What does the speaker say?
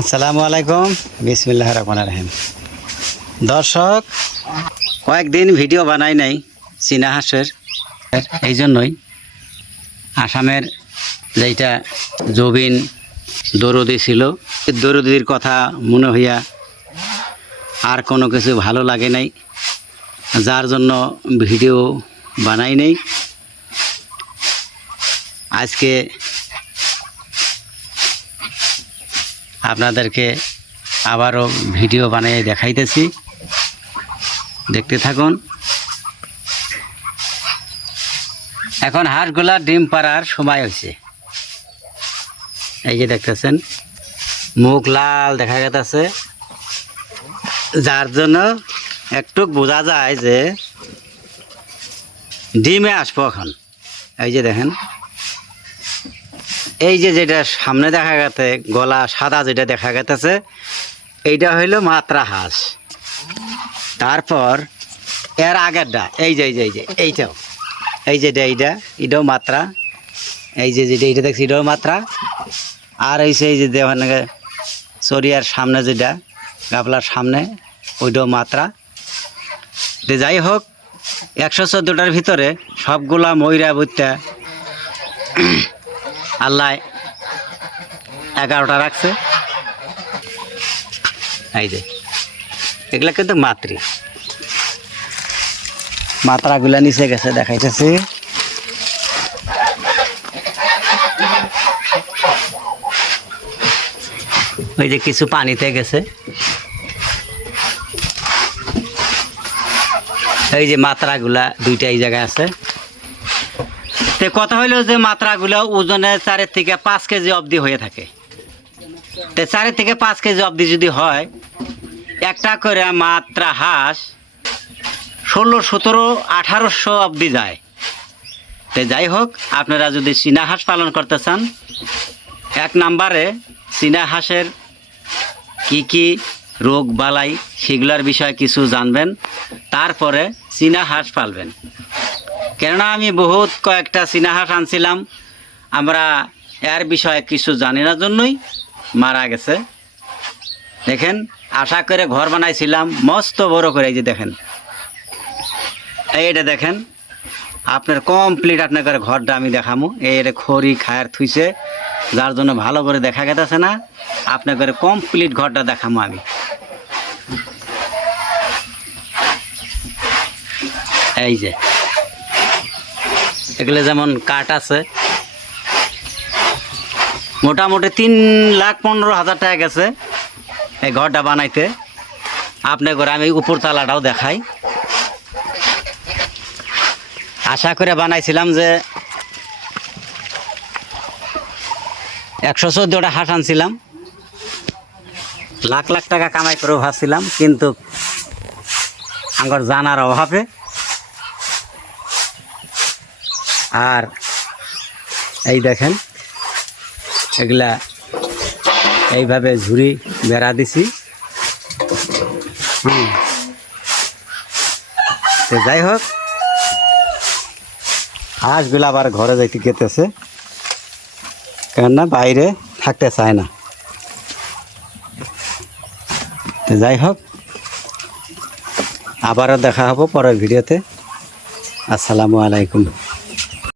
আসসালামু আলাইকুম, বিসমিল্লাহির রহমানির রহিম। দর্শক, কয়েকদিন ভিডিও বানাই নাই চীনা হাঁসের, এই জন্যই আসামের যেটা জবিন দরদি ছিল, দরদির কথা মনে হইয়া আর কোনো কিছু ভালো লাগে নাই, যার জন্য ভিডিও বানাই নাই। আজকে আপনাদেরকে আবারও ভিডিও বানিয়ে দেখাইতেছি, দেখতে থাকুন। এখন হাঁসগুলা ডিম পাড়ার সময় হয়েছে। এই যে দেখতেছেন, মুখ লাল দেখা গেছে, যার জন্য একটু বোঝা যায় যে ডিমে আসবো এখন। এই যে দেখেন, এই যে যেটা সামনে দেখা গেছে গলা সাদা যেটা দেখা গেছে, এইটা হইল মাত্রা হাঁস। তারপর এর আগেরটা এই যে এইটাও, এই যে এটাও মাত্রা, এই যে যেটা এটা দেখছি এটাও মাত্রা। আর এই যে দেখেন চরিয়ার সামনে যেটা গাবলার সামনে, ওইটাও মাত্রা। যাই হোক, 114টার ভিতরে সবগুলা ময়রা বইটা আল্লাহ 11টা রাখছে। এই যে এগুলা কিন্তু মাত্রাগুলা নিচে গেছে, দেখাইতেছি। ওই যে কিছু পানিতে গেছে, এই যে মাত্রাগুলা দুইটা এই জায়গায় আছে। তো কথা হইলো যে মাত্রাগুলো ওজনে 4 থেকে 5 কেজি অবধি হয়ে থাকে। তো 4 থেকে 5 কেজি অবধি যদি হয়, একটা করে মাত্রা হাঁস 16, 17, 1800 অবধি যায়। তো যাই হোক, আপনারা যদি চীনা হাঁস পালন করতে চান, 1 নম্বরে চীনা হাঁসের কি কি রোগ বালাই সেগুলোর বিষয়ে কিছু জানবেন, তারপরে চীনা হাঁস পালবেন। কেননা আমি বহুত কয়েকটা চীনা হাঁস আনছিলাম, আমরা এর বিষয়ে কিছু জানি না জন্যই মারা গেছে। দেখেন, আশা করে ঘর বানাইছিলাম মস্ত বড় করে। এই যে দেখেন, এইটা দেখেন, আপনার কমপ্লিট আপনার ঘরটা আমি দেখামো। এইটা খড়ি খায়ের থুইছে, যার জন্য ভালো করে দেখা গেছে না। আপনার কমপ্লিট ঘরটা দেখামো আমি। এই যে এগুলো যেমন কাঠ আছে, মোটামুটি 3,15,000 টাকা গেছে এই ঘরটা বানাইতে। আপনার ঘরে আমি উপর তালাটাও দেখাই। আশা করে বানাইছিলাম যে 114টা হাঁস আনছিলাম, লাখ লাখ টাকা কামাই করে ভাবছিলাম, কিন্তু আমার জানার অভাবে আর এই দেখেন এগুলা এইভাবে ঝুড়ি বেড়া দিছি। তো যাই হোক, হাঁসগুলা আবার ঘরে যাইতে গেতেছে, কেননা বাইরে থাকতে চায় না। তো যাই হোক, আবারও দেখা হবো পরের ভিডিওতে। আসসালামু আলাইকুম।